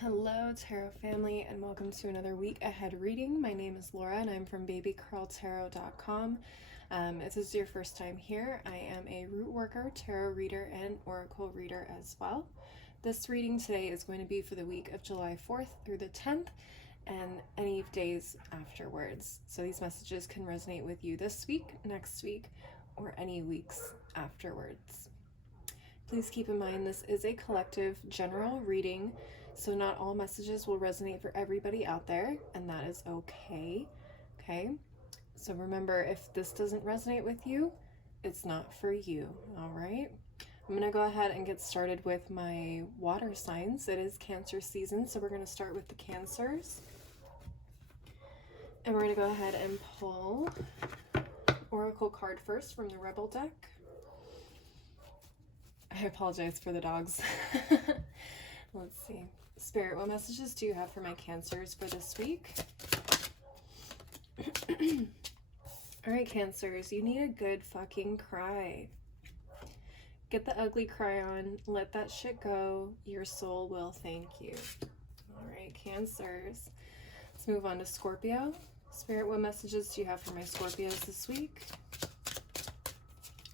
Hello Tarot family, and welcome to another week ahead reading. My name is Laura and I'm from babycurltarot.com. If this is your first time here, I am a root worker, tarot reader, and oracle reader as well. This reading today is going to be for the week of July 4th through the 10th and any days afterwards. So these messages can resonate with you this week, next week, or any weeks afterwards. Please keep in mind this is a collective general reading, so not all messages will resonate for everybody out there, and that is okay. Okay? So remember, if this doesn't resonate with you, it's not for you. All right? I'm going to go ahead and get started with my water signs. It is Cancer season, so we're going to start with the Cancers. And we're going to go ahead and pull Oracle card first from the Rebel deck. I apologize for the dogs. Let's see. Spirit, what messages do you have for my Cancers for this week? All right, Cancers, you need a good fucking cry. Get the ugly cry on. Let that shit go. Your soul will thank you. All right, Cancers. Let's move on to Scorpio. Spirit, what messages do you have for my Scorpios this week?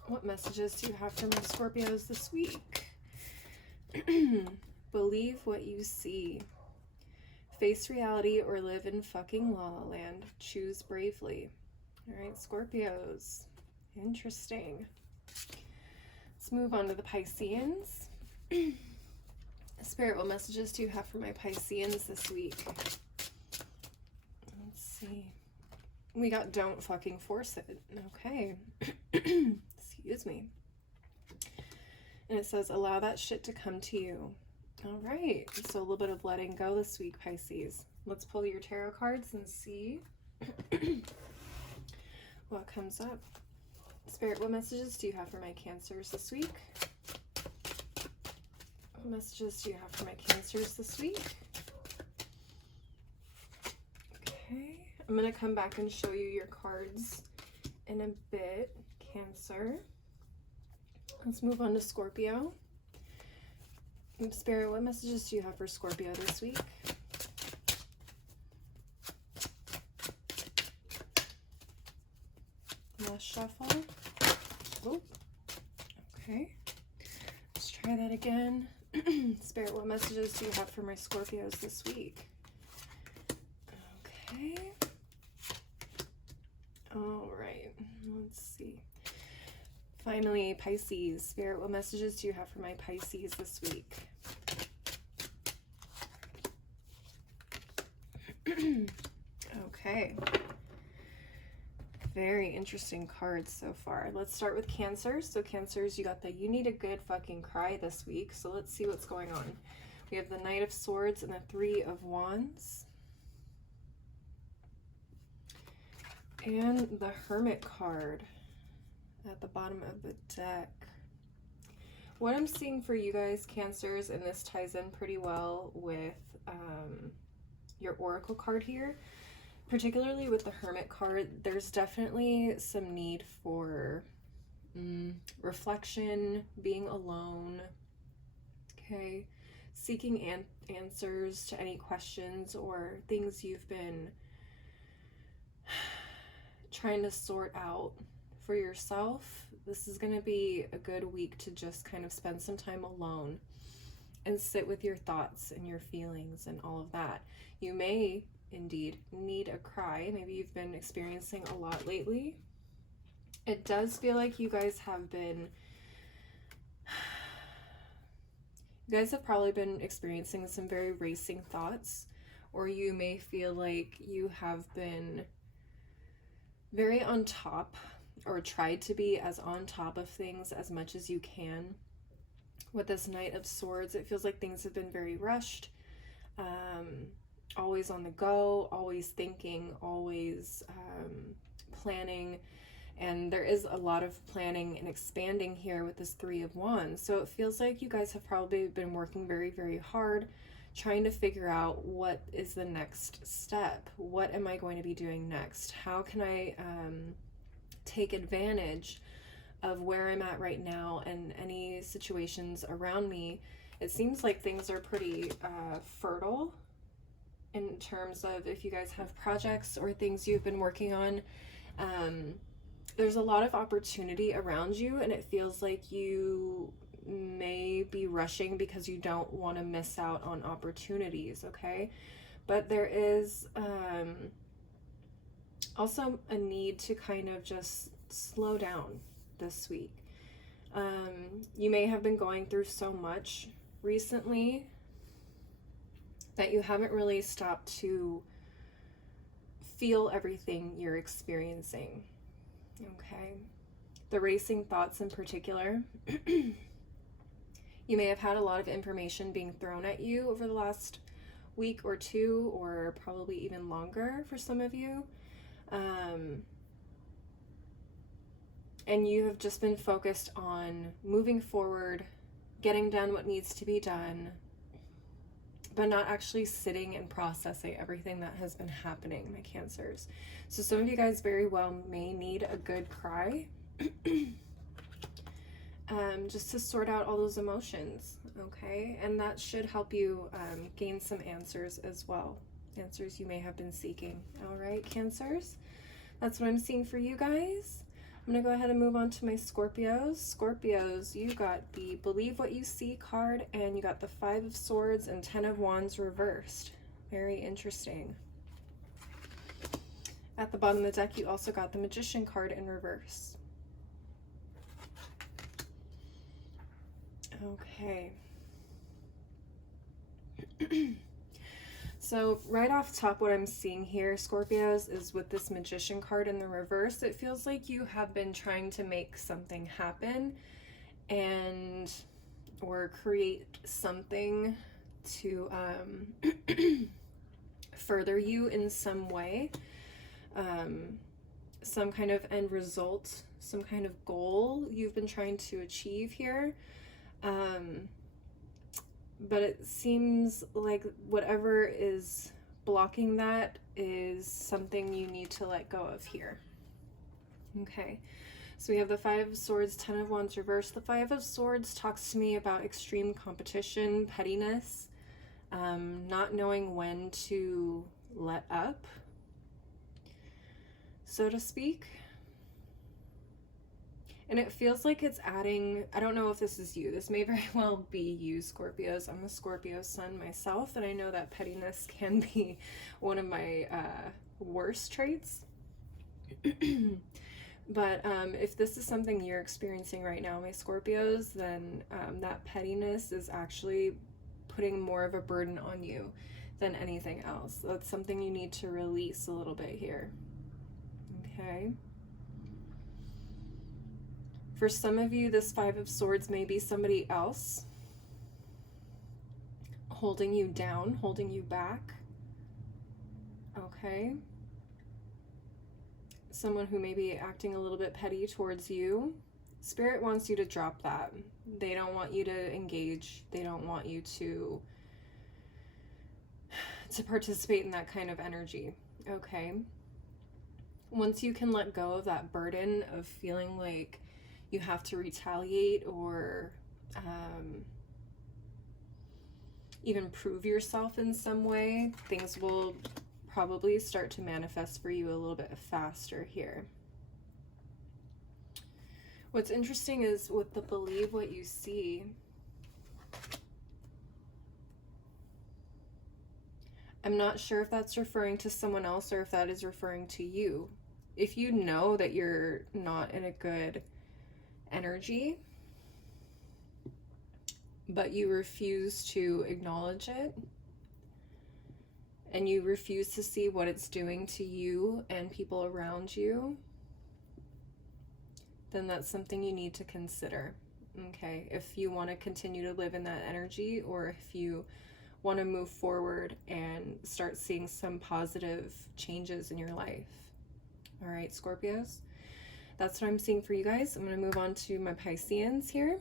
What messages do you have for my Scorpios this week? Believe what you see. Face reality or live in fucking La La Land. Choose bravely. All right, Scorpios. Interesting. Let's move on to the Pisceans. Spirit, what messages do you have for my Pisceans this week? Let's see. We got don't fucking force it. Okay. Excuse me. And it says, allow that shit to come to you. All right. So a little bit of letting go this week, Pisces. Let's pull your tarot cards and see what comes up. Spirit, what messages do you have for my Cancers this week? What messages do you have for my Cancers this week? Okay. I'm going to come back and show you your cards in a bit, Cancer. Let's move on to Scorpio. Spirit, what messages do you have for Scorpio this week? Last shuffle. Oh, okay. Let's try that again. Spirit, what messages do you have for my Scorpios this week? Okay. All right. Let's see. Finally, Pisces. Spirit, what messages do you have for my Pisces this week? Okay. Very interesting cards so far. Let's start with Cancers. So Cancers, you got the you need a good fucking cry this week. So let's see what's going on. We have the Knight of Swords and the Three of Wands. And the Hermit card at the bottom of the deck. What I'm seeing for you guys, Cancers, and this ties in pretty well with your Oracle card here, particularly with the Hermit card, there's definitely some need for reflection, being alone, okay, seeking answers to any questions or things you've been trying to sort out for yourself. This is going to be a good week to just kind of spend some time alone and sit with your thoughts and your feelings and all of that. You may indeed need a cry. Maybe you've been experiencing a lot lately. It does feel like you guys have probably been experiencing some very racing thoughts, or you may feel like you have been very on top, or tried to be as on top of things as much as you can. With this Knight of Swords, it feels like things have been very rushed, always on the go, always thinking, always planning, and there is a lot of planning and expanding here with this Three of Wands. So it feels like you guys have probably been working very, very hard, trying to figure out what is the next step. What am I going to be doing next? How can I take advantage of where I'm at right now and any situations around me it seems like things are pretty fertile in terms of if you guys have projects or things you've been working on. There's a lot of opportunity around you, and it feels like you may be rushing because you don't want to miss out on opportunities, okay? But there is also a need to kind of just slow down this week. You may have been going through so much recently that you haven't really stopped to feel everything you're experiencing, okay? The racing thoughts in particular. You may have had a lot of information being thrown at you over the last week or two, or probably even longer for some of you. And you have just been focused on moving forward, getting done what needs to be done, but not actually sitting and processing everything that has been happening, my Cancers. So some of you guys very well may need a good cry, just to sort out all those emotions, okay? And that should help you gain some answers as well. Answers you may have been seeking. All right, Cancers? That's what I'm seeing for you guys. I'm going to go ahead and move on to my Scorpios. Scorpios, you got the Believe What You See card, and you got the 5 of Swords and 10 of Wands reversed. Very interesting. At the bottom of the deck, you also got the Magician card in reverse. Okay. So right off top, what I'm seeing here, Scorpios, is with this Magician card in the reverse, it feels like you have been trying to make something happen and or create something to further you in some way, some kind of end result, some kind of goal you've been trying to achieve here. But it seems like whatever is blocking that is something you need to let go of here. Okay, so we have the 5 of Swords, 10 of Wands reversed. The 5 of Swords talks to me about extreme competition, pettiness, not knowing when to let up, so to speak. And it feels like it's adding, I don't know if this is you, this may very well be you, Scorpios. I'm a Scorpio sun myself, and I know that pettiness can be one of my worst traits. But if this is something you're experiencing right now, my Scorpios, then that pettiness is actually putting more of a burden on you than anything else. That's something you need to release a little bit here. Okay. For some of you, this 5 of Swords may be somebody else holding you down, holding you back. Okay. Someone who may be acting a little bit petty towards you. Spirit wants you to drop that. They don't want you to engage. They don't want you to participate in that kind of energy. Okay. Once you can let go of that burden of feeling like you have to retaliate or even prove yourself in some way, things will probably start to manifest for you a little bit faster here. What's interesting is with the Believe What You See, I'm not sure if that's referring to someone else or if that is referring to you. If you know that you're not in a good energy, but you refuse to acknowledge it, and you refuse to see what it's doing to you and people around you, then that's something you need to consider. Okay, if you want to continue to live in that energy, or if you want to move forward and start seeing some positive changes in your life. All right, Scorpios, that's what I'm seeing for you guys. I'm going to move on to my Pisceans here.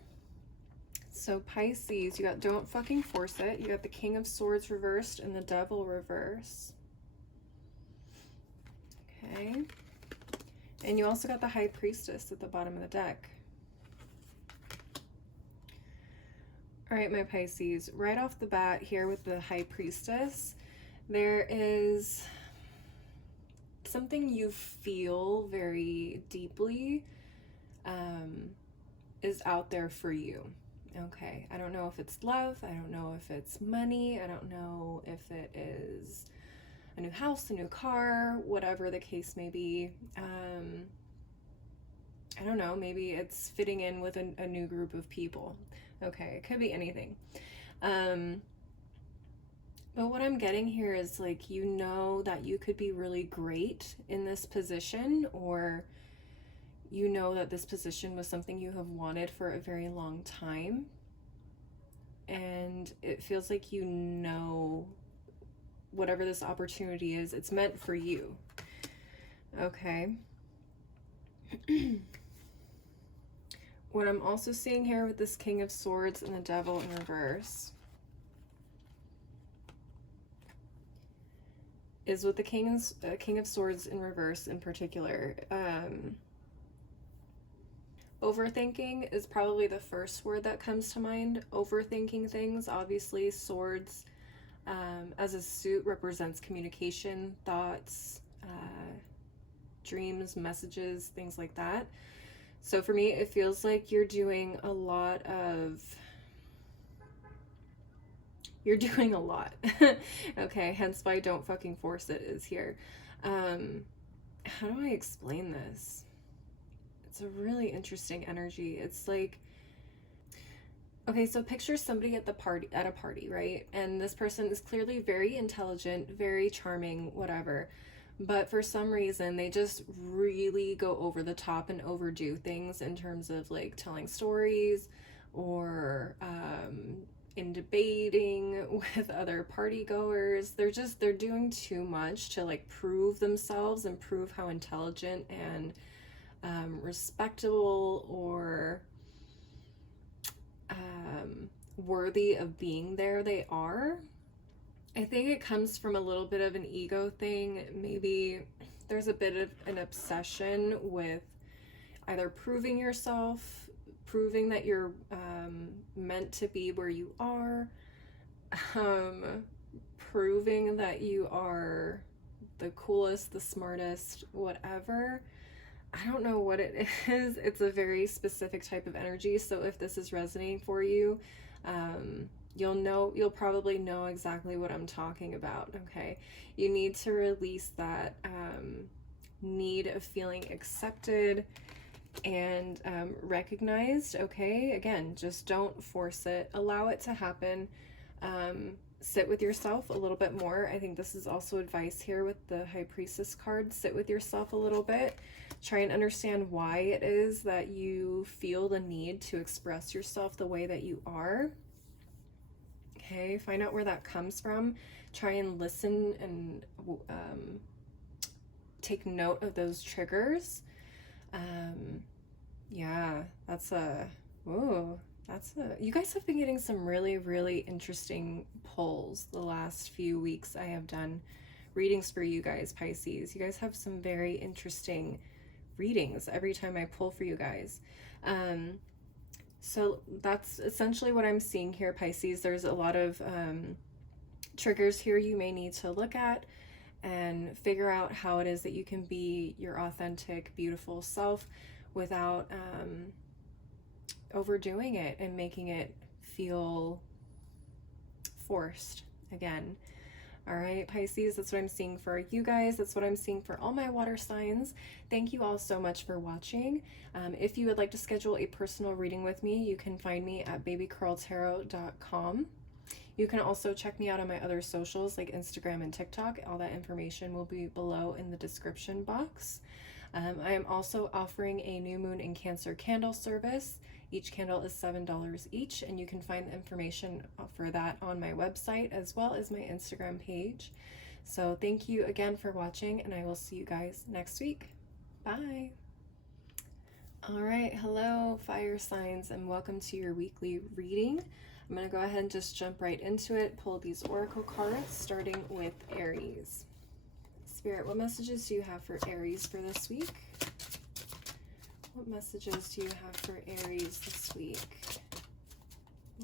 So Pisces, you got Don't Fucking Force It. You got the King of Swords reversed and the Devil reverse. Okay. And you also got the High Priestess at the bottom of the deck. All right, my Pisces, right off the bat here with the High Priestess, there is something you feel very deeply is out there for you. Okay, I don't know if it's love, I don't know if it's money, I don't know if it is a new house, a new car, whatever the case may be. I don't know, maybe it's fitting in with a new group of people. Okay, it could be anything. But what I'm getting here is like, you know that you could be really great in this position, or you know that this position was something you have wanted for a very long time. And it feels like you know whatever this opportunity is, it's meant for you. Okay. What I'm also seeing here with this King of Swords and the Devil in reverse is with the King of Swords in reverse in particular. Overthinking is probably the first word that comes to mind. Overthinking things. Obviously, swords as a suit represents communication, thoughts, dreams, messages, things like that. So for me, it feels like you're doing a lot. Okay, hence why don't fucking force it is here. How do I explain this? It's a really interesting energy. It's like, okay, so picture somebody at a party, right? And this person is clearly very intelligent, very charming, whatever. But for some reason, they just really go over the top and overdo things in terms of like telling stories or in debating with other party goers. They're doing too much to like prove themselves and prove how intelligent and respectable or worthy of being there they are. I think it comes from a little bit of an ego thing. Maybe there's a bit of an obsession with either proving yourself, proving that you're meant to be where you are, proving that you are the coolest, the smartest, whatever. I don't know what it is. It's a very specific type of energy. So if this is resonating for you, you'll probably know exactly what I'm talking about. Okay, you need to release that need of feeling accepted and recognized. Okay, again, just don't force it, allow it to happen. Sit with yourself a little bit more. I think this is also advice here with the High Priestess card. Sit with yourself a little bit. Try and understand why it is that you feel the need to express yourself the way that you are. Okay, find out where that comes from. Try and listen and take note of those triggers. Yeah, you guys have been getting some really, really interesting pulls the last few weeks. I have done readings for you guys, Pisces. You guys have some very interesting readings every time I pull for you guys. So that's essentially what I'm seeing here, Pisces. There's a lot of triggers here you may need to look at and figure out how it is that you can be your authentic, beautiful self without overdoing it and making it feel forced again. All right, Pisces, that's what I'm seeing for you guys. That's what I'm seeing for all my water signs. Thank you all so much for watching. If you would like to schedule a personal reading with me, you can find me at babycarltarot.com. You can also check me out on my other socials like Instagram and TikTok. All that information will be below in the description box. I am also offering a new moon in Cancer candle service. Each candle is $7 each, and you can find the information for that on my website as well as my Instagram page. So thank you again for watching, and I will see you guys next week. Bye. All right, hello fire signs, and welcome to your weekly reading. I'm going to go ahead and just jump right into it, pull these oracle cards, starting with Aries. Spirit, what messages do you have for Aries for this week? What messages do you have for Aries this week?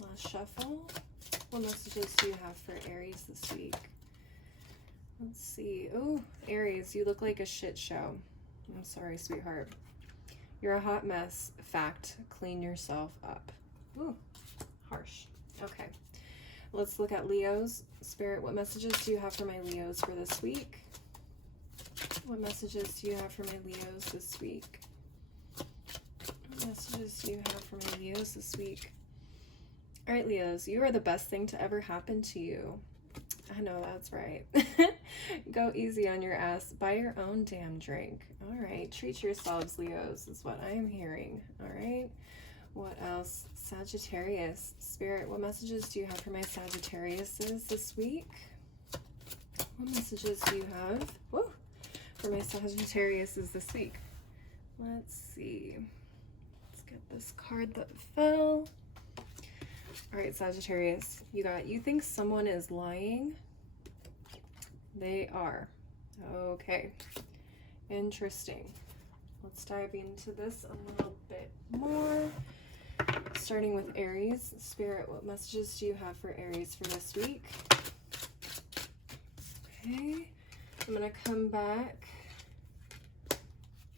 Last shuffle. What messages do you have for Aries this week? Let's see. Oh, Aries, you look like a shit show. I'm sorry, sweetheart. You're a hot mess. Fact, clean yourself up. Ooh, harsh. Okay. Let's look at Leos. Spirit, what messages do you have for my Leos for this week? What messages do you have for my Leos this week? What messages do you have for my Leos this week? All right, Leos, you are the best thing to ever happen to you. I know that's right. Go easy on your ass. Buy your own damn drink. All right, treat yourselves, Leos, is what I'm hearing. All right, what else? Sagittarius. Spirit, what messages do you have for my Sagittariuses this week? What messages do you have for my Sagittariuses this week? Let's see. Let's get this card that fell. All right, Sagittarius, you think someone is lying? They are. Okay, interesting. Let's dive into this a little bit more. Starting with Aries. Spirit, what messages do you have for Aries for this week? Okay, I'm going to come back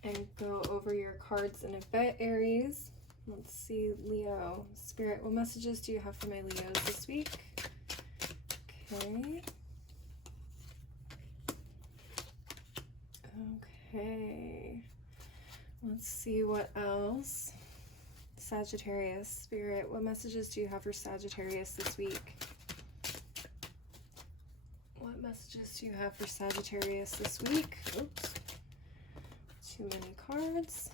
and go over your cards in a bit, Aries. Let's see, Leo. Spirit, what messages do you have for my Leos this week? Okay. Okay. Let's see what else. Sagittarius. Spirit, what messages do you have for Sagittarius this week? What messages do you have for Sagittarius this week? Oops. Too many cards.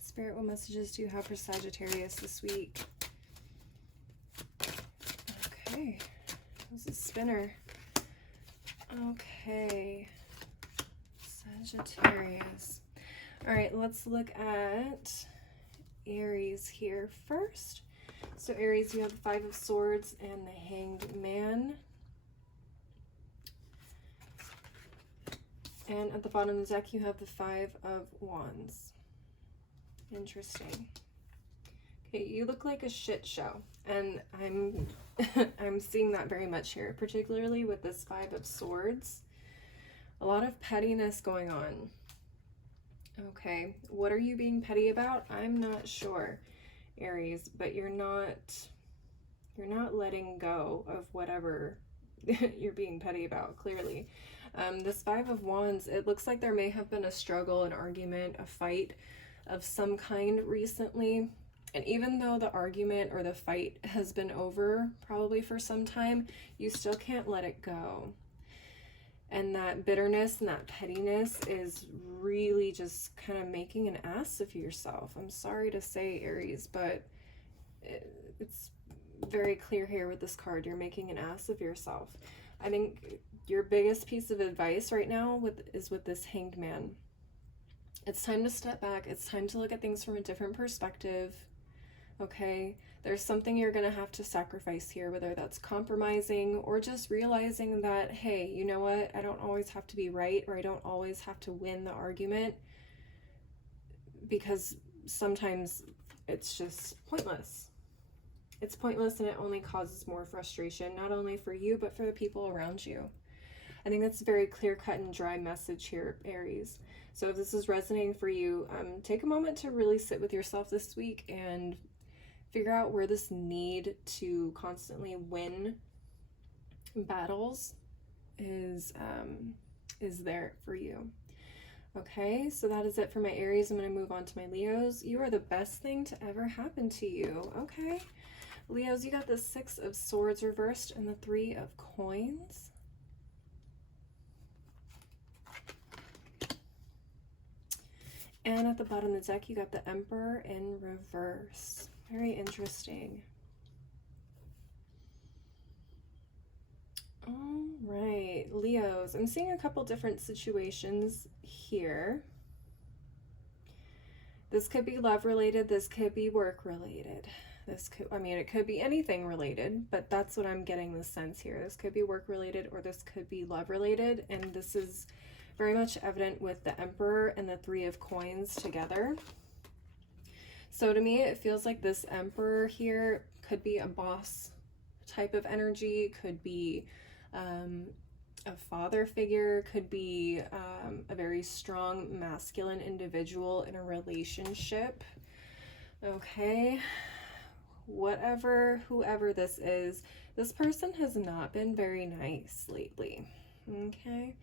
Spirit, what messages do you have for Sagittarius this week? Okay, that was a spinner. Okay, Sagittarius. All right, let's look at Aries here first. So Aries, you have the Five of Swords and the Hanged Man. And at the bottom of the deck, you have the Five of Wands. Interesting. Okay, you look like a shit show, and I'm I'm seeing that very much here, particularly with this Five of Swords. A lot of pettiness going on. Okay, what are you being petty about? I'm not sure, Aries, but you're not letting go of whatever you're being petty about, clearly. This Five of Wands, it looks like there may have been a struggle, an argument, a fight of some kind recently, and even though the argument or the fight has been over probably for some time, you still can't let it go. And that bitterness and that pettiness is really just kind of making an ass of yourself. I'm sorry to say, Aries, but it's very clear here with this card. You're making an ass of yourself. I think your biggest piece of advice right now is with this Hanged Man. It's time to step back. It's time to look at things from a different perspective. Okay? There's something you're going to have to sacrifice here, whether that's compromising or just realizing that, hey, you know what? I don't always have to be right, or I don't always have to win the argument, because sometimes it's just pointless. It's pointless, and it only causes more frustration, not only for you, but for the people around you. I think that's a very clear-cut and dry message here, Aries. So if this is resonating for you, take a moment to really sit with yourself this week and figure out where this need to constantly win battles is there for you. Okay, so that is it for my Aries. I'm going to move on to my Leos. You are the best thing to ever happen to you. Okay, Leos, you got the Six of Swords reversed and the Three of Coins. And at the bottom of the deck, you got the Emperor in reverse. Very interesting. All right, Leos. I'm seeing a couple different situations here. This could be love related. This could be work related. This could, I mean, it could be anything related, but that's what I'm getting the sense here. This could be work related, or this could be love related. And this is very much evident with the Emperor and the Three of Coins together. So to me, it feels like this Emperor here Could be a boss type of energy, could be a father figure, could be a very strong masculine individual in a relationship. Okay, whoever this is, this person has not been very nice lately. Okay,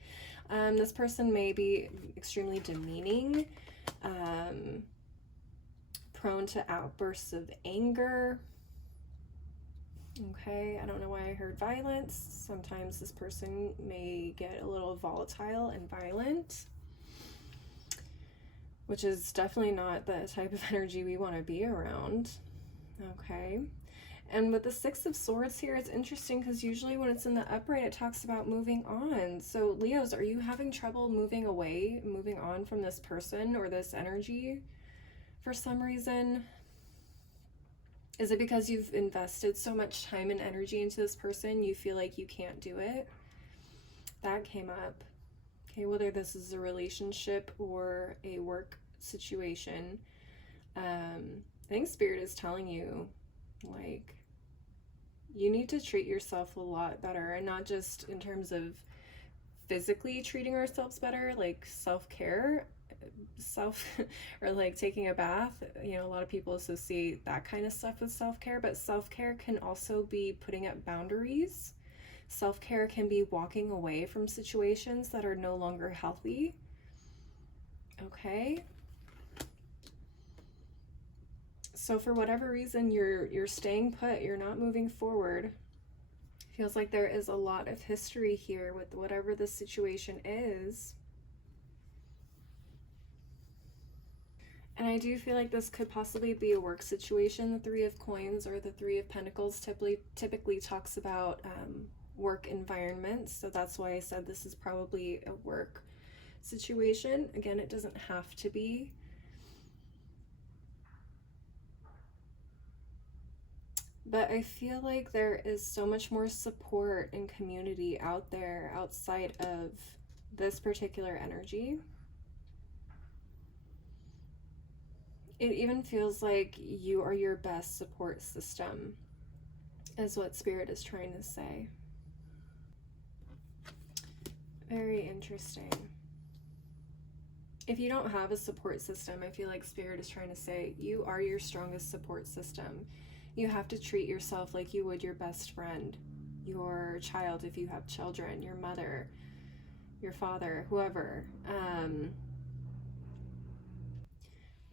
this person may be extremely demeaning, prone to outbursts of anger. Okay, I don't know why I heard violence. Sometimes this person may get a little volatile and violent, which is definitely not the type of energy we want to be around. Okay, and with the Six of Swords here, it's interesting because usually when it's in the upright, it talks about moving on. So Leos, are you having trouble moving away, moving on from this person or this energy for some reason? Is it because you've invested so much time and energy into this person, you feel like you can't do it? That came up. Okay, whether this is a relationship or a work situation, I think Spirit is telling you, like, you need to treat yourself a lot better, and not just in terms of physically treating ourselves better, like self-care, or like taking a bath. You know, a lot of people associate that kind of stuff with self-care, but self-care can also be putting up boundaries. Self-care can be walking away from situations that are no longer healthy. Okay, so for whatever reason you're staying put, you're not moving forward. Feels like there is a lot of history here with whatever the situation is. And I do feel like this could possibly be a work situation. The Three of Coins or the Three of Pentacles typically talks about work environments. So that's why I said this is probably a work situation. Again, it doesn't have to be. But I feel like there is so much more support and community out there outside of this particular energy. It even feels like you are your best support system, is what Spirit is trying to say. Very interesting. If you don't have a support system, I feel like Spirit is trying to say you are your strongest support system. You have to treat yourself like you would your best friend, your child if you have children, your mother, your father, whoever.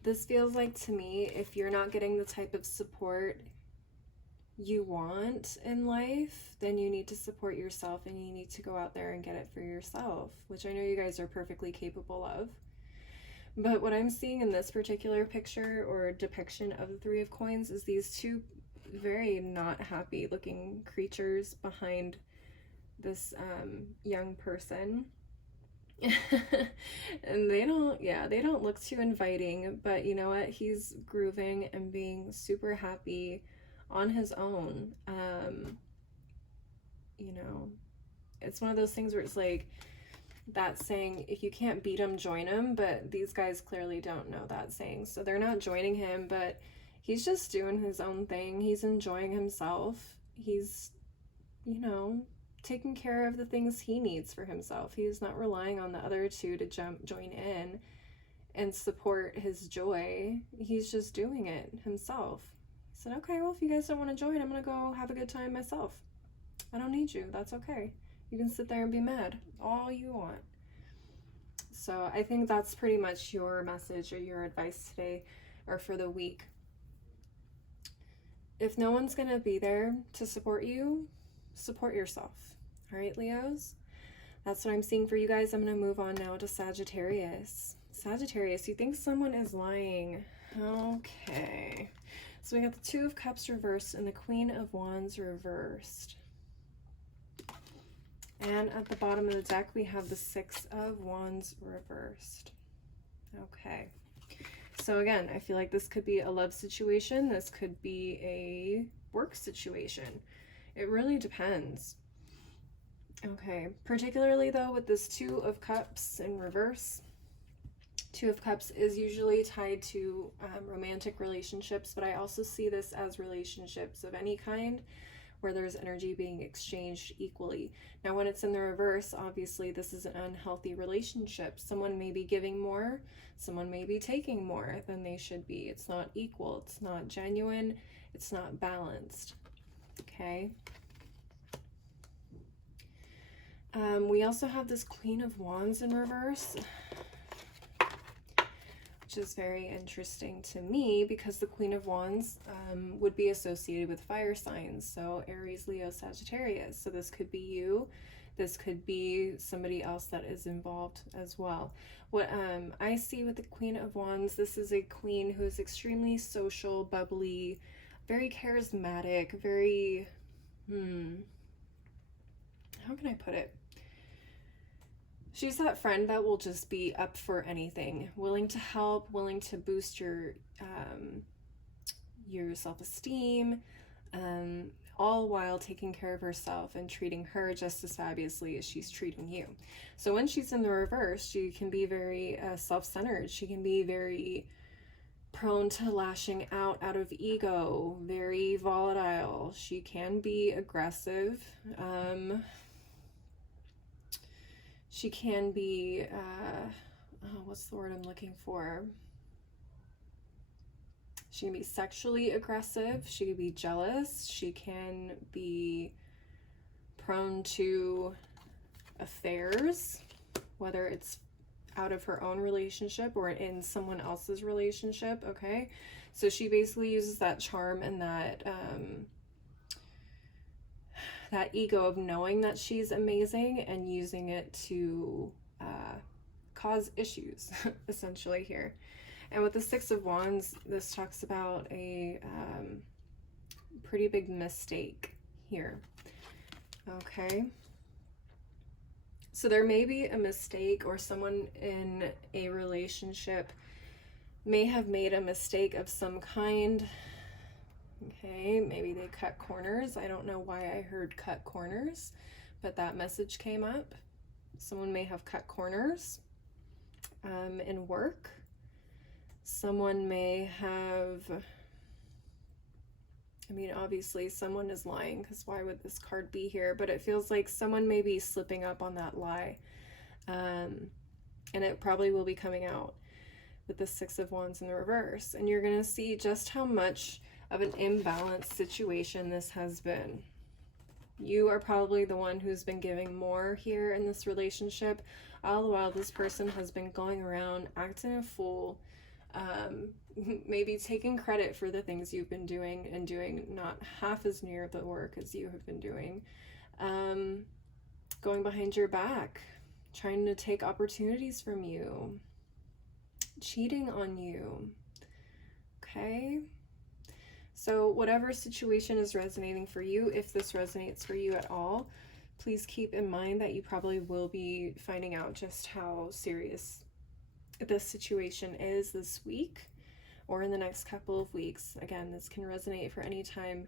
This feels like, to me, if you're not getting the type of support you want in life, then you need to support yourself and you need to go out there and get it for yourself, which I know you guys are perfectly capable of. But what I'm seeing in this particular picture or depiction of the Three of Coins is these two very not happy looking creatures behind this young person. And they don't look too inviting, but you know what, he's grooving and being super happy on his own. You know, it's one of those things where it's like that saying, if you can't beat him, join him, but these guys clearly don't know that saying, so they're not joining him, but he's just doing his own thing. He's enjoying himself. He's, you know, taking care of the things he needs for himself. He's not relying on the other two to join in and support his joy. He's just doing it himself. He said, okay, well, if you guys don't want to join, I'm gonna go have a good time myself. I don't need you. That's okay. You can sit there and be mad all you want. So I think that's pretty much your message or your advice today or for the week. If no one's gonna be there to support you, support yourself. All right, Leos, that's what I'm seeing for you guys. I'm going to move on now to Sagittarius. Sagittarius, you think someone is lying. Okay, so we got the Two of Cups reversed and the Queen of Wands reversed. And at the bottom of the deck, we have the Six of Wands reversed. Okay, so again, I feel like this could be a love situation. This could be a work situation. It really depends. Okay, particularly though with this Two of Cups in reverse, Two of Cups is usually tied to romantic relationships, but I also see this as relationships of any kind where there's energy being exchanged equally. Now, when it's in the reverse, obviously this is an unhealthy relationship. Someone may be giving more, someone may be taking more than they should be. It's not equal, it's not genuine, it's not balanced. Okay. We also have this Queen of Wands in reverse, which is very interesting to me because the Queen of Wands would be associated with fire signs. So Aries, Leo, Sagittarius. So this could be you. This could be somebody else that is involved as well. What I see with the Queen of Wands, this is a queen who is extremely social, bubbly, very charismatic, very, how can I put it? She's that friend that will just be up for anything, willing to help, willing to boost your self-esteem, all while taking care of herself and treating her just as fabulously as she's treating you. So when she's in the reverse, she can be very self-centered. She can be very prone to lashing out of ego, very volatile. She can be aggressive. She can be, what's the word I'm looking for? She can be sexually aggressive. She can be jealous. She can be prone to affairs, whether it's out of her own relationship or in someone else's relationship, okay? So she basically uses that charm and that ego of knowing that she's amazing and using it to cause issues, essentially here. And with the Six of Wands, this talks about a pretty big mistake here, okay? So there may be a mistake, or someone in a relationship may have made a mistake of some kind. Okay, maybe they cut corners. I don't know why I heard cut corners, but that message came up. Someone may have cut corners in work. Someone may have, I mean, obviously someone is lying, because why would this card be here? But it feels like someone may be slipping up on that lie. And it probably will be coming out with the Six of Wands in the reverse. And you're going to see just how much of an imbalanced situation this has been. You are probably the one who's been giving more here in this relationship, all the while this person has been going around acting a fool, maybe taking credit for the things you've been doing and doing not half as near the work as you have been doing, going behind your back, trying to take opportunities from you, cheating on you, okay? So whatever situation is resonating for you, if this resonates for you at all, please keep in mind that you probably will be finding out just how serious this situation is this week or in the next couple of weeks. Again, this can resonate for any time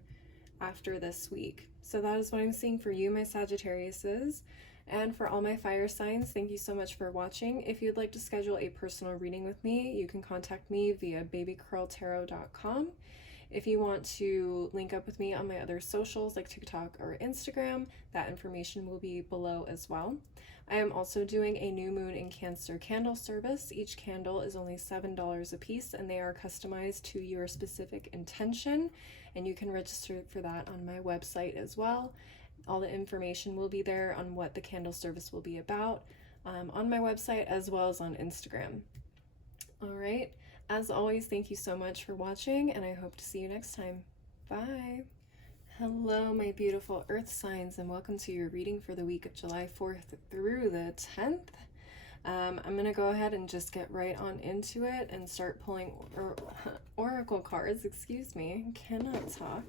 after this week. So that is what I'm seeing for you, my Sagittariuses. And for all my fire signs, thank you so much for watching. If you'd like to schedule a personal reading with me, you can contact me via babycurltarot.com. If you want to link up with me on my other socials like TikTok or Instagram, that information will be below as well. I am also doing a new moon in Cancer candle service. Each candle is only $7 a piece, and they are customized to your specific intention, and you can register for that on my website as well. All the information will be there on what the candle service will be about on my website as well as on Instagram. All right. As always, thank you so much for watching, and I hope to see you next time. Bye! Hello, my beautiful Earth signs, and welcome to your reading for the week of July 4th through the 10th. I'm going to go ahead and just get right on into it and start pulling oracle cards. Excuse me, I cannot talk.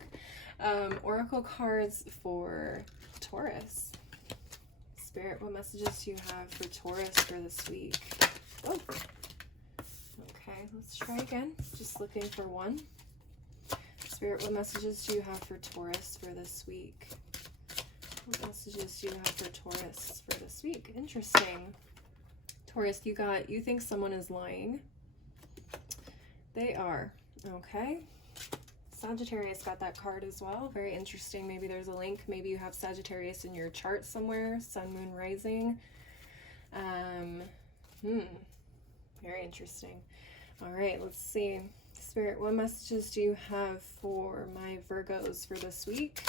Oracle cards for Taurus. Spirit, what messages do you have for Taurus for this week? Oh. Okay, let's try again. Just looking for one. Spirit, what messages do you have for Taurus for this week? What messages do you have for Taurus for this week? Interesting. Taurus, you think someone is lying. They are. Okay. Sagittarius got that card as well. Very interesting. Maybe there's a link. Maybe you have Sagittarius in your chart somewhere. Sun, moon, rising. Very interesting. All right, let's see. Spirit, what messages do you have for my Virgos for this week?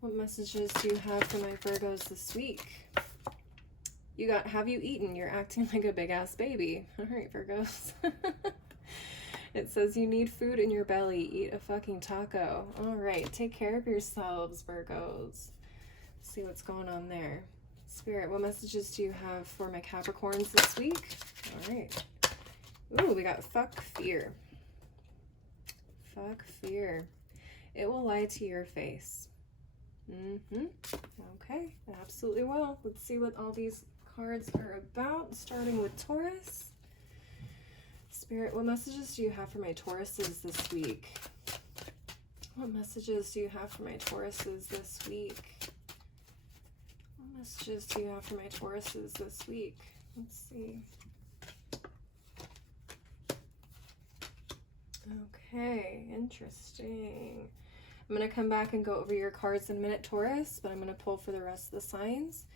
What messages do you have for my Virgos this week? You got, have you eaten? You're acting like a big ass baby. All right, Virgos. It says you need food in your belly. Eat a fucking taco. All right, take care of yourselves, Virgos. Let's see what's going on there. Spirit, what messages do you have for my Capricorns this week? All right. Ooh, we got fuck fear. Fuck fear. It will lie to your face. Okay, absolutely will. Let's see what all these cards are about, starting with Taurus. Spirit, what messages do you have for my Tauruses this week? What messages do you have for my Tauruses this week? What messages do you have for my Tauruses this week? Let's see. Okay, interesting. I'm going to come back and go over your cards in a minute, Taurus, but I'm going to pull for the rest of the signs.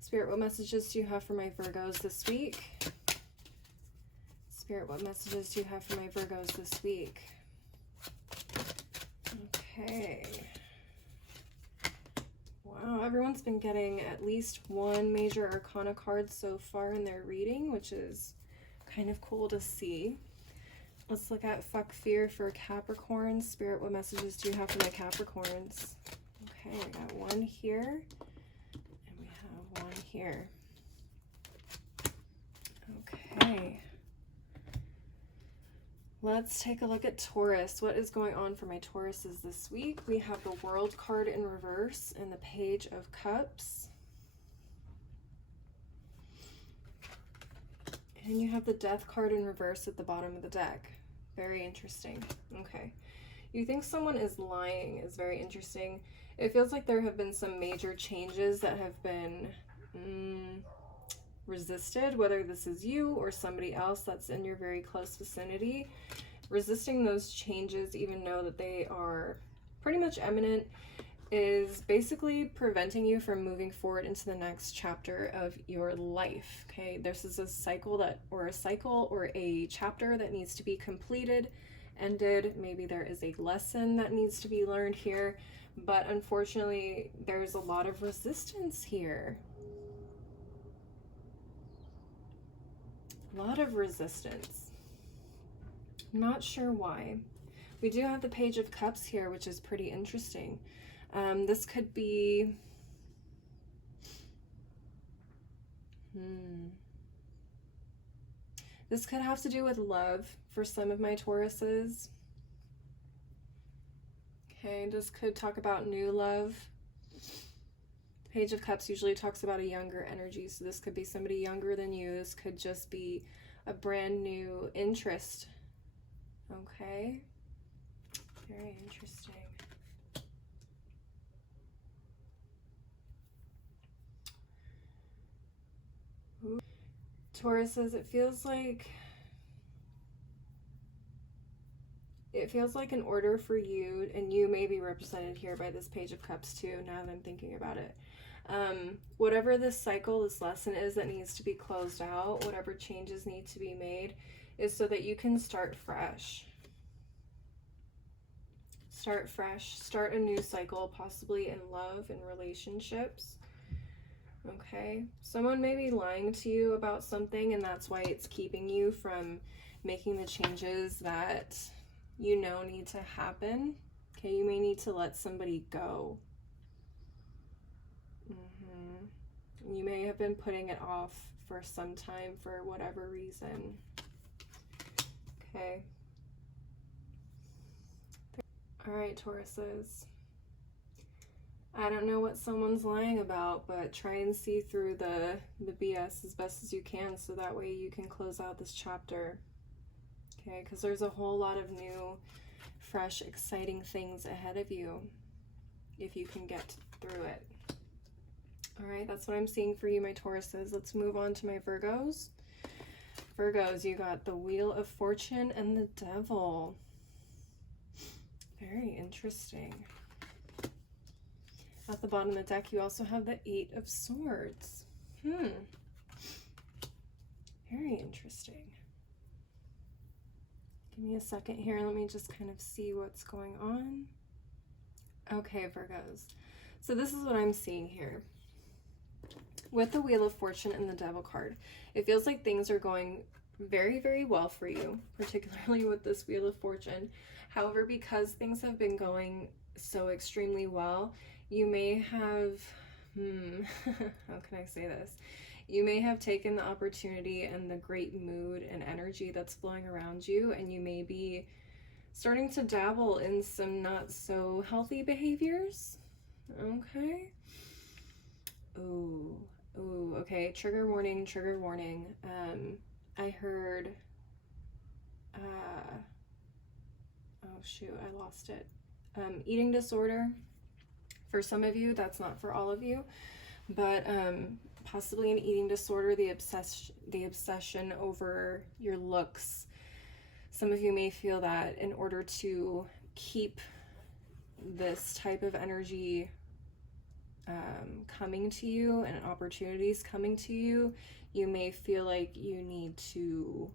Spirit, what messages do you have for my Virgos this week? Spirit, what messages do you have for my Virgos this week? Okay. Wow, everyone's been getting at least one major arcana card so far in their reading, which is kind of cool to see. Let's look at fuck fear for Capricorn. Spirit, what messages do you have for my Capricorns? Okay, we got one here, and we have one here. Okay. Let's take a look at Taurus. What is going on for my Tauruses this week? We have the World card in reverse and the Page of Cups. And you have the Death card in reverse at the bottom of the deck. Very interesting. Okay. You think someone is lying is very interesting. It feels like there have been some major changes that have been resisted, whether this is you or somebody else that's in your very close vicinity. Resisting those changes, even though that they are pretty much imminent, is basically preventing you from moving forward into the next chapter of your life. Okay, this is a cycle or a chapter that needs to be completed, ended. Maybe there is a lesson that needs to be learned here, but unfortunately there's a lot of resistance here. A lot of resistance. Not sure why. We do have the Page of Cups here, which is pretty interesting. This could be this could have to do with love for some of my Tauruses. Okay, this could talk about new love. Page of Cups usually talks about a younger energy, so this could be somebody younger than you. This could just be a brand new interest. Okay, very interesting. Ooh. Taurus says it feels like in order for you, and you may be represented here by this Page of Cups too, now that I'm thinking about it. Whatever this cycle, this lesson is that needs to be closed out, whatever changes need to be made, is so that you can start fresh. Start fresh, start a new cycle, possibly in love and relationships. Okay, someone may be lying to you about something, and that's why it's keeping you from making the changes that you know need to happen. Okay, you may need to let somebody go. You may have been putting it off for some time for whatever reason. Okay. All right, Tauruses. I don't know what someone's lying about, but try and see through the BS as best as you can, so that way you can close out this chapter. Okay, because there's a whole lot of new, fresh, exciting things ahead of you if you can get through it. All right. Okay, that's what I'm seeing for you, my Tauruses. Let's move on to my Virgos. Virgos, you got the Wheel of Fortune and the Devil. Very interesting. At the bottom of the deck, you also have the Eight of Swords. Very interesting. Give me a second here. Let me just kind of see what's going on. Okay, Virgos. So this is what I'm seeing here. With the Wheel of Fortune and the Devil card, it feels like things are going very, very well for you, particularly with this Wheel of Fortune. However, because things have been going so extremely well, you may have, how can I say this? You may have taken the opportunity and the great mood and energy that's flowing around you, and you may be starting to dabble in some not so healthy behaviors. Okay. Ooh, okay. Trigger warning, trigger warning. I heard, oh shoot, I lost it. Eating disorder. For some of you, that's not for all of you, but possibly an eating disorder, the obsession over your looks. Some of you may feel that in order to keep this type of energy coming to you and opportunities coming to you, you may feel like you need to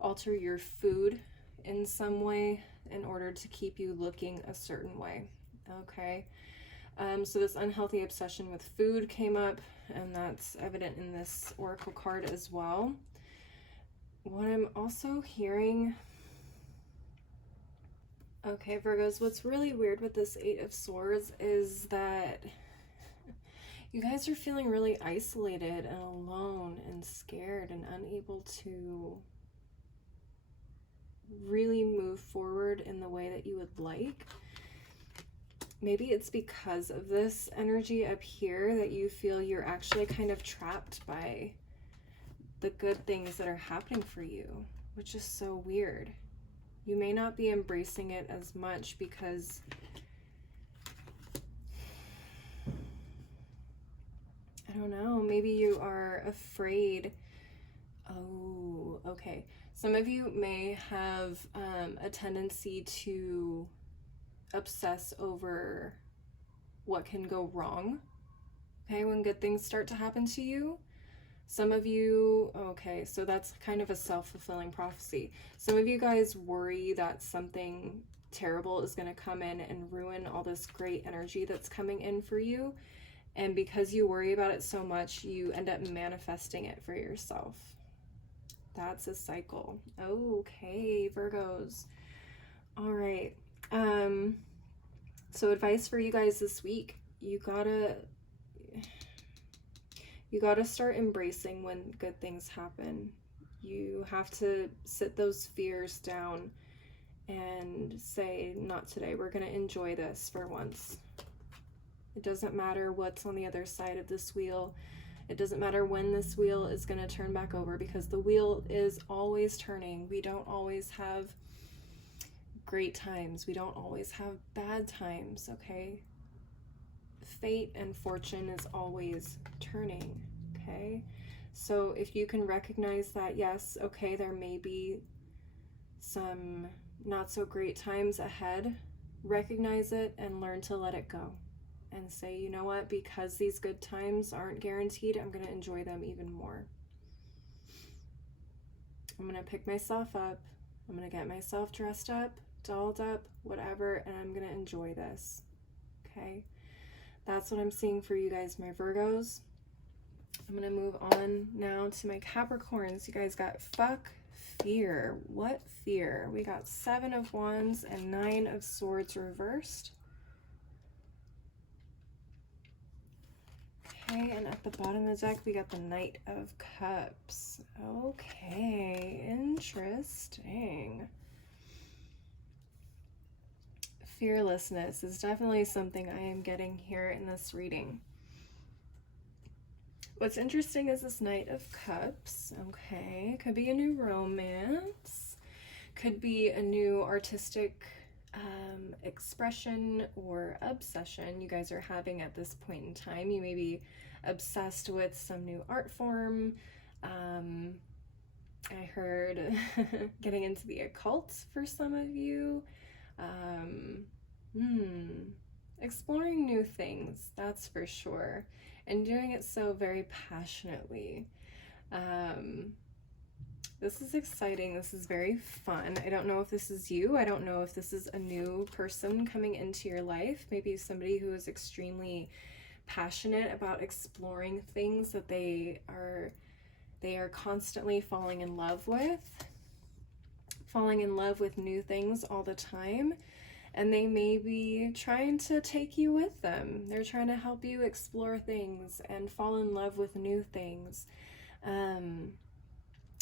alter your food in some way in order to keep you looking a certain way. Okay. So this unhealthy obsession with food came up, and that's evident in this oracle card as well. What I'm also hearing, okay, Virgos, what's really weird with this Eight of Swords is that you guys are feeling really isolated and alone and scared and unable to really move forward in the way that you would like. Maybe it's because of this energy up here that you feel you're actually kind of trapped by the good things that are happening for you, which is so weird. You may not be embracing it as much because I don't know, maybe you are afraid. Oh, okay. Some of you may have a tendency to obsess over what can go wrong, okay, when good things start to happen to you. Some of you, okay, so that's kind of a self-fulfilling prophecy. Some of you guys worry that something terrible is going to come in and ruin all this great energy that's coming in for you, and because you worry about it so much, you end up manifesting it for yourself. That's a cycle. Okay, Virgos. All right. So advice for you guys this week, you gotta start embracing when good things happen. You have to sit those fears down and say, not today, we're gonna enjoy this for once. It doesn't matter what's on the other side of this wheel. It doesn't matter when this wheel is gonna turn back over, because the wheel is always turning. We don't always have great times. We don't always have bad times, okay? Fate and fortune is always turning, okay? So if you can recognize that, yes, okay, there may be some not so great times ahead, recognize it and learn to let it go. And say, you know what, because these good times aren't guaranteed, I'm going to enjoy them even more. I'm going to pick myself up. I'm going to get myself dressed up, dolled up, whatever, and I'm going to enjoy this. Okay? That's what I'm seeing for you guys, my Virgos. I'm going to move on now to my Capricorns. You guys got fuck fear. What fear? We got 7 of Wands and 9 of Swords reversed. Okay, and at the bottom of the deck, we got the Knight of Cups. Okay, interesting. Fearlessness is definitely something I am getting here in this reading. What's interesting is this Knight of Cups. Okay, could be a new romance. Could be a new artistic expression or obsession you guys are having at this point in time. You may be obsessed with some new art form. I heard getting into the occult for some of you. Exploring new things, that's for sure, and doing it so very passionately. This is exciting. This is very fun. I don't know if this is you. I don't know if this is a new person coming into your life. Maybe somebody who is extremely passionate about exploring things that they are constantly falling in love with new things all the time. And they may be trying to take you with them. They're trying to help you explore things and fall in love with new things,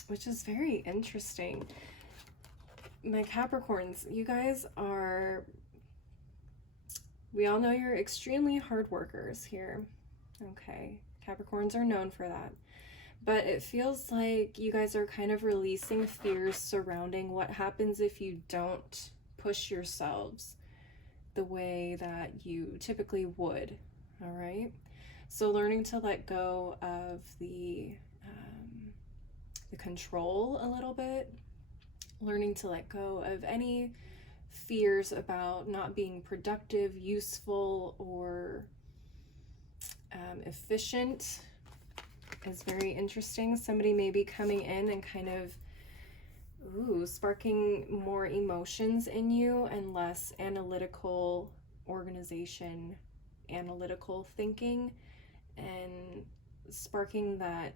which is very interesting. My Capricorns, you guys are, we all know you're extremely hard workers here. Okay, Capricorns are known for that. But it feels like you guys are kind of releasing fears surrounding what happens if you don't push yourselves the way that you typically would. All right, so learning to let go of the control a little bit, learning to let go of any fears about not being productive, useful, or efficient is very interesting. Somebody may be coming in and kind of sparking more emotions in you and less analytical organization, analytical thinking, and sparking that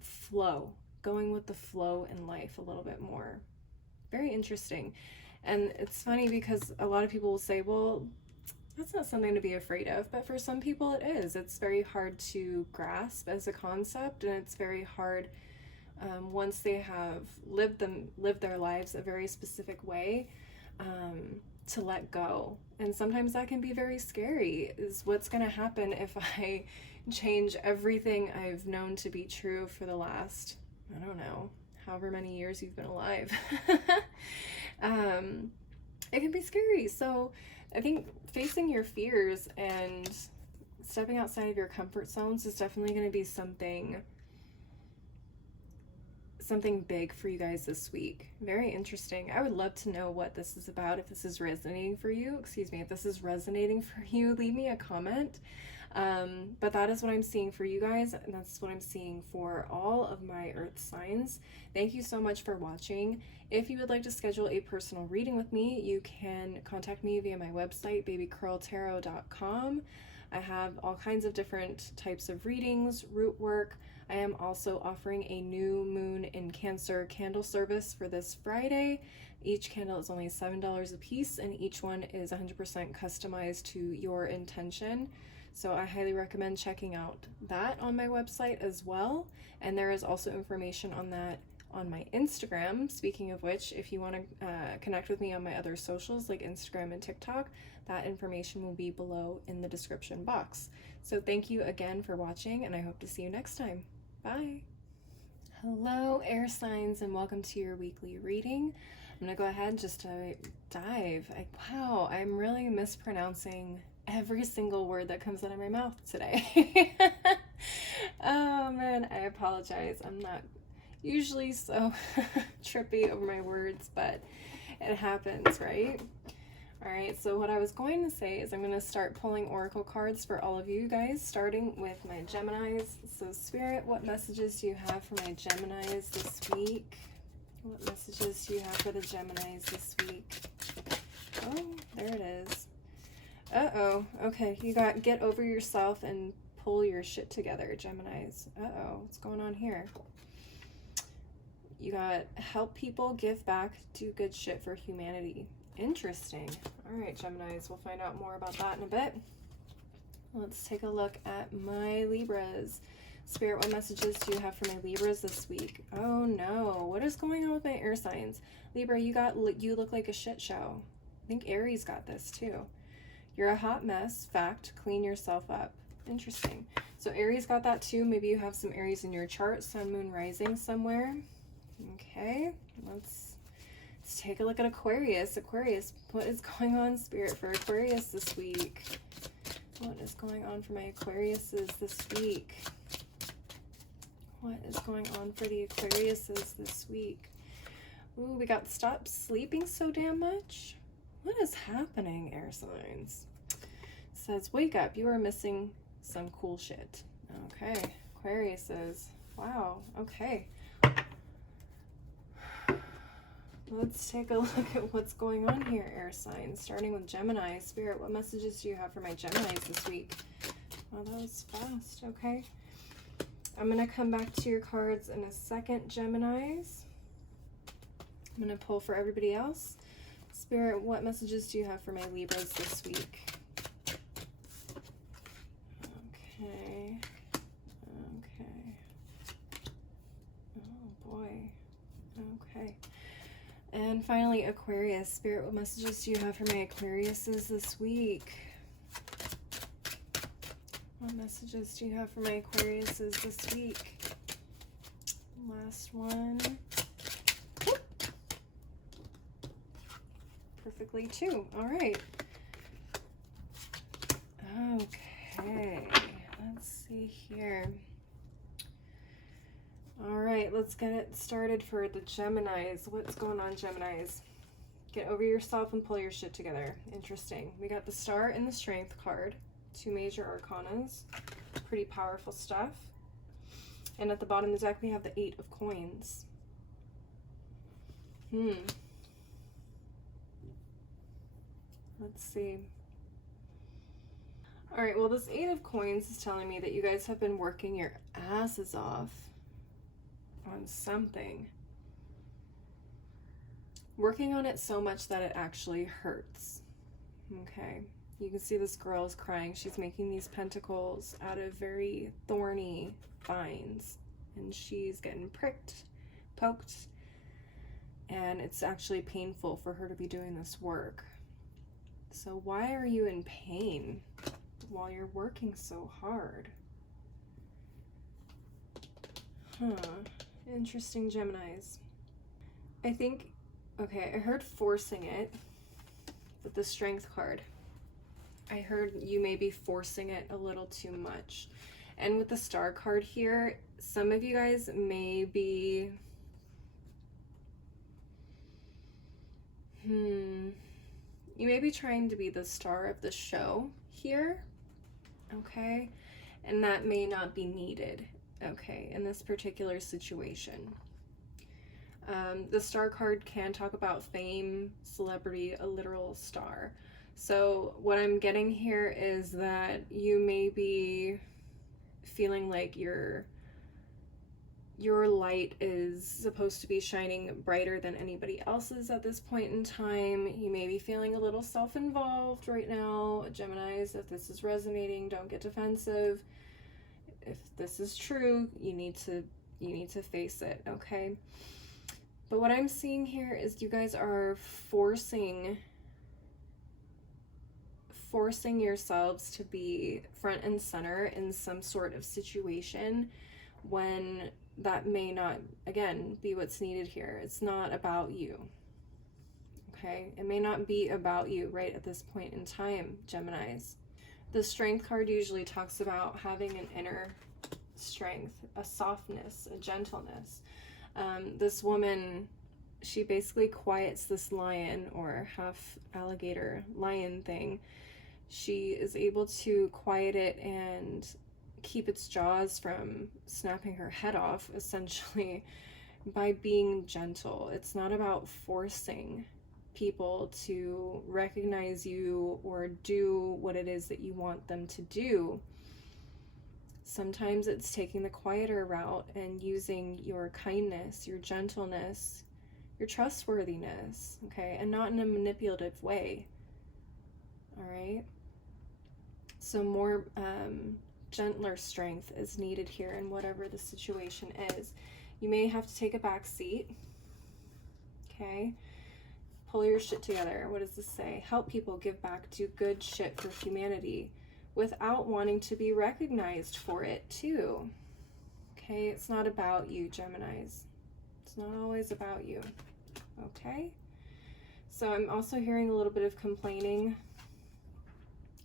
flow, going with the flow in life a little bit more. Very interesting. And it's funny because a lot of people will say, well, that's not something to be afraid of, but for some people it is. It's very hard to grasp as a concept, and it's very hard once they have lived their lives a very specific way, to let go. And sometimes that can be very scary, is what's going to happen if I change everything I've known to be true for the last, I don't know, however many years you've been alive. It can be scary. So I think facing your fears and stepping outside of your comfort zones is definitely going to be something big for you guys this week. Very interesting. I would love to know what this is about. If this is resonating for you, if this is resonating for you, leave me a comment. But that is what I'm seeing for you guys, and that's what I'm seeing for all of my earth signs. Thank you so much for watching. If you would like to schedule a personal reading with me, you can contact me via my website, babycurltarot.com. I have all kinds of different types of readings, root work. I am also offering a new moon in Cancer candle service for this Friday. Each candle is only $7 a piece, and each one is 100% customized to your intention. So I highly recommend checking out that on my website as well. And there is also information on that on my Instagram. Speaking of which, if you want to connect with me on my other socials like Instagram and TikTok, that information will be below in the description box. So thank you again for watching, and I hope to see you next time. Bye. Hello, air signs, and welcome to your weekly reading. I'm going to go ahead and just dive. Wow, I'm really mispronouncing every single word that comes out of my mouth today. Oh man, I apologize. I'm not usually so trippy over my words, but it happens, right? All right, so what I was going to say is I'm going to start pulling oracle cards for all of you guys, starting with my Geminis. So Spirit, what messages do you have for my Geminis this week? What messages do you have for the Geminis this week? Oh, there it is. Uh-oh. Okay, you got get over yourself and pull your shit together, Geminis. Uh-oh, what's going on here? You got help people, give back, do good shit for humanity. Interesting. All right, Geminis, we'll find out more about that in a bit. Let's take a look at my Libras. Spirit, what messages do you have for my Libras this week? Oh no, what is going on with my air signs? Libra, you look like a shit show. I think Aries got this too. You're a hot mess. Fact, clean yourself up. Interesting. So Aries got that too. Maybe you have some Aries in your chart, sun, moon, rising somewhere. Okay, let's Let's take a look at Aquarius. Aquarius, what is going on, Spirit, for Aquarius this week? What is going on for my Aquariuses this week? What is going on for the Aquariuses this week? Ooh, we got stop sleeping so damn much. What is happening, air signs? It says, wake up, you are missing some cool shit. Okay, Aquariuses. Wow, okay. Let's take a look at what's going on here, air signs. Starting with Gemini. Spirit, what messages do you have for my Geminis this week? Oh, that was fast. Okay. I'm going to come back to your cards in a second, Geminis. I'm going to pull for everybody else. Spirit, what messages do you have for my Libras this week? Okay. Okay. Oh, boy. Okay. And finally, Aquarius. Spirit, what messages do you have for my Aquariuses this week? What messages do you have for my Aquariuses this week? Last one. Whoop. Perfectly too. All right. Okay. Let's see here. All right, let's get it started for the Geminis. What's going on, Geminis? Get over yourself and pull your shit together. Interesting. We got the Star and the Strength card. 2 major arcanas. Pretty powerful stuff. And at the bottom of the deck, we have the 8 of Coins. Let's see. All right, well, this 8 of Coins is telling me that you guys have been working your asses off on something. Working on it so much that it actually hurts. Okay. You can see this girl is crying. She's making these pentacles out of very thorny vines. And she's getting pricked, poked. And it's actually painful for her to be doing this work. So why are you in pain while you're working so hard? Interesting, Geminis. I think, okay, I heard forcing it with the Strength card. I heard you may be forcing it a little too much. And with the Star card here, some of you guys may be, you may be trying to be the star of the show here, okay? And that may not be needed. Okay, in this particular situation. The Star card can talk about fame, celebrity, a literal star. So what I'm getting here is that you may be feeling like your light is supposed to be shining brighter than anybody else's at this point in time. You may be feeling a little self-involved right now. Geminis, if this is resonating, don't get defensive. If this is true, you need to face it, okay? But what I'm seeing here is you guys are forcing yourselves to be front and center in some sort of situation when that may not, again, be what's needed here. It's not about you, okay? It may not be about you right at this point in time, Geminis. The Strength card usually talks about having an inner strength, a softness, a gentleness. This woman, she basically quiets this lion or half alligator lion thing. She is able to quiet it and keep its jaws from snapping her head off, essentially, by being gentle. It's not about forcing people to recognize you or do what it is that you want them to do. Sometimes it's taking the quieter route and using your kindness, your gentleness, your trustworthiness, okay, and not in a manipulative way. All right, so more gentler strength is needed here in whatever the situation is. You may have to take a back seat, okay? Pull your shit together. What does this say? Help people, give back, do good shit for humanity without wanting to be recognized for it too. Okay, it's not about you, Geminis. It's not always about you. Okay? So I'm also hearing a little bit of complaining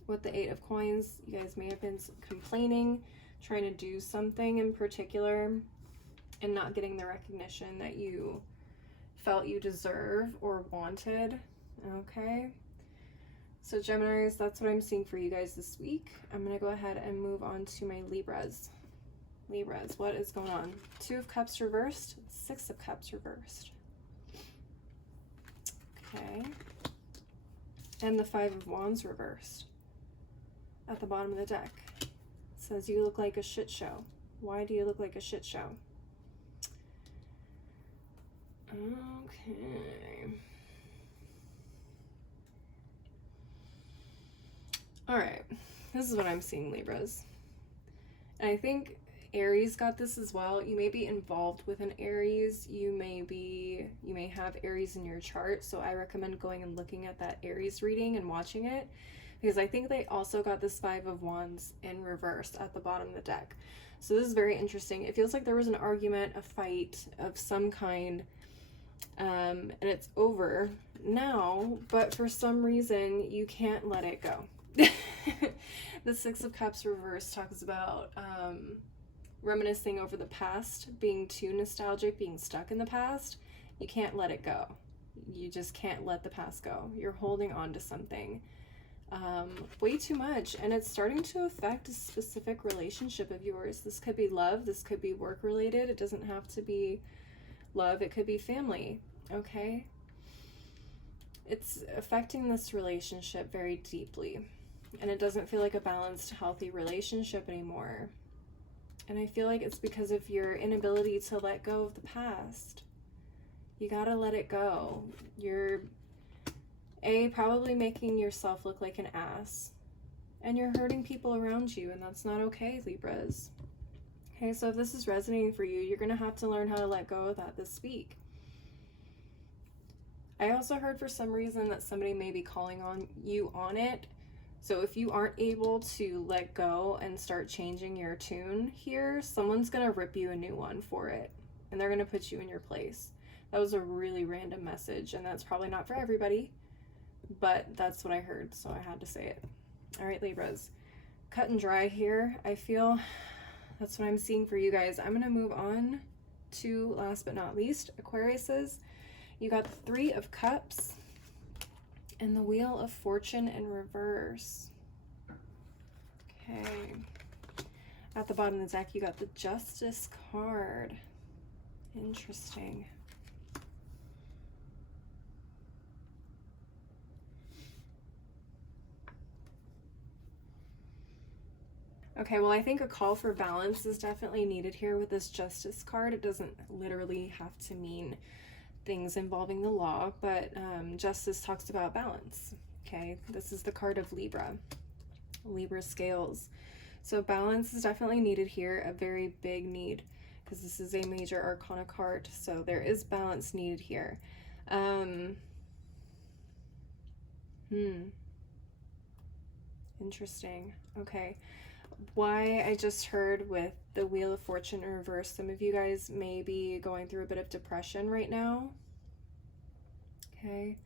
with the 8 of Coins. You guys may have been complaining, trying to do something in particular and not getting the recognition that you felt you deserve or wanted. Okay. So Geminis, that's what I'm seeing for you guys this week. I'm going to go ahead and move on to my Libras. Libras, what is going on? 2 of Cups reversed, 6 of Cups reversed. Okay. And the 5 of Wands reversed at the bottom of the deck. It says you look like a shit show. Why do you look like a shit show? Okay. All right. This is what I'm seeing, Libras. And I think Aries got this as well. You may be involved with an Aries. You may have Aries in your chart. So I recommend going and looking at that Aries reading and watching it, because I think they also got this 5 of Wands in reverse at the bottom of the deck. So this is very interesting. It feels like there was an argument, a fight of some kind, and it's over now, but for some reason you can't let it go. The 6 of Cups reverse talks about reminiscing over the past, being too nostalgic, being stuck in the past. You can't let it go. You just can't let the past go. You're holding on to something way too much, and it's starting to affect a specific relationship of yours. This could be love, this could be work related. It doesn't have to be love, it could be family. Okay, it's affecting this relationship very deeply, and it doesn't feel like a balanced, healthy relationship anymore. And I feel like it's because of your inability to let go of the past. You gotta let it go. You're probably making yourself look like an ass, and you're hurting people around you, and that's not okay, Libras. Okay, so if this is resonating for you, you're gonna have to learn how to let go of that this week. I also heard for some reason that somebody may be calling on you on it. So if you aren't able to let go and start changing your tune here, someone's gonna rip you a new one for it, and they're gonna put you in your place. That was a really random message, and that's probably not for everybody, but that's what I heard, so I had to say it. All right, Libras, cut and dry here. I feel that's what I'm seeing for you guys. I'm gonna move on to, last but not least, Aquariuses. You got the 3 of Cups and the Wheel of Fortune in reverse. Okay. At the bottom of the deck, you got the Justice card. Interesting. Okay, well, I think a call for balance is definitely needed here with this Justice card. It doesn't literally have to mean things involving the law, but Justice talks about balance. Okay, this is the card of Libra scales. So balance is definitely needed here, a very big need, because this is a major arcana card. So there is balance needed here. Interesting. Okay. Why I just heard with the Wheel of Fortune in reverse, some of you guys may be going through a bit of depression right now. Okay.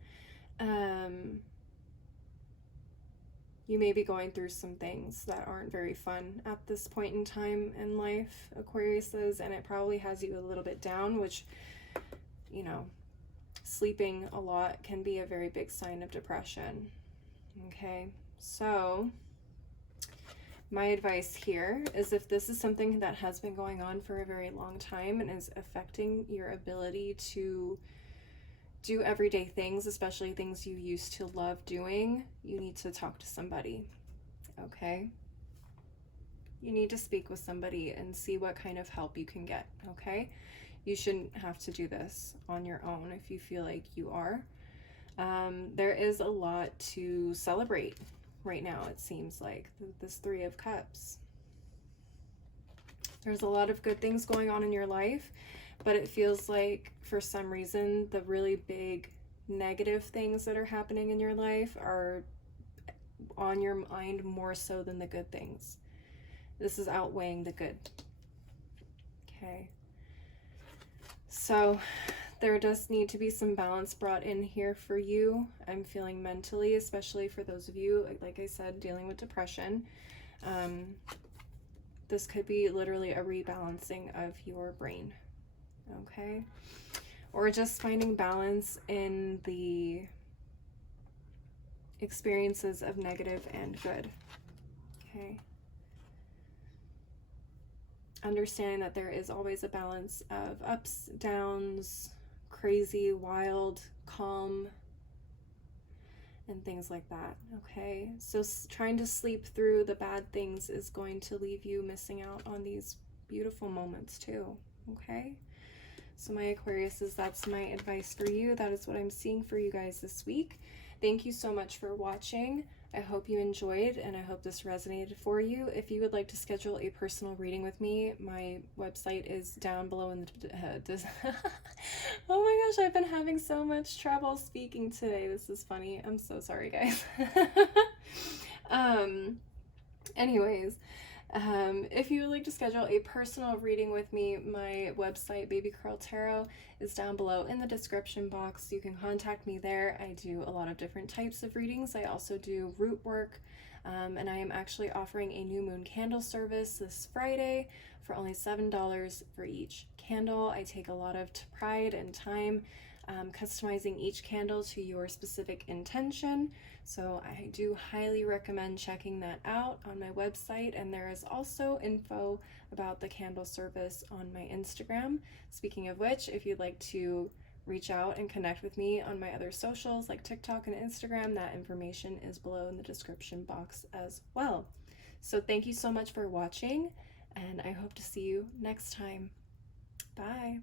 You may be going through some things that aren't very fun at this point in time in life, Aquariuses, and it probably has you a little bit down, which, you know, sleeping a lot can be a very big sign of depression. Okay. So my advice here is, if this is something that has been going on for a very long time and is affecting your ability to do everyday things, especially things you used to love doing, you need to talk to somebody, okay? You need to speak with somebody and see what kind of help you can get, okay? You shouldn't have to do this on your own if you feel like you are. There is a lot to celebrate right now, it seems like, this 3 of Cups. There's a lot of good things going on in your life, but it feels like for some reason the really big negative things that are happening in your life are on your mind more so than the good things. This is outweighing the good. Okay. So there does need to be some balance brought in here for you. I'm feeling mentally, especially for those of you, like I said, dealing with depression. This could be literally a rebalancing of your brain, okay? Or just finding balance in the experiences of negative and good, okay? Understanding that there is always a balance of ups, downs, crazy, wild, calm, and things like that, okay? So trying to sleep through the bad things is going to leave you missing out on these beautiful moments too, okay? So my Aquariuses, that's my advice for you. That is what I'm seeing for you guys this week. Thank you so much for watching. I hope you enjoyed, and I hope this resonated for you. If you would like to schedule a personal reading with me, my website is down below in the oh my gosh, I've been having so much trouble speaking today. This is funny. I'm so sorry, guys. Anyways, if you would like to schedule a personal reading with me, my website, Baby Curl Tarot, is down below in the description box. You can contact me there. I do a lot of different types of readings. I also do root work, and I am actually offering a new moon candle service this Friday for only $7 for each candle. I take a lot of pride and time customizing each candle to your specific intention. So I do highly recommend checking that out on my website, and there is also info about the candle service on my Instagram. Speaking of which, if you'd like to reach out and connect with me on my other socials like TikTok and Instagram, that information is below in the description box as well. So thank you so much for watching, and I hope to see you next time. Bye.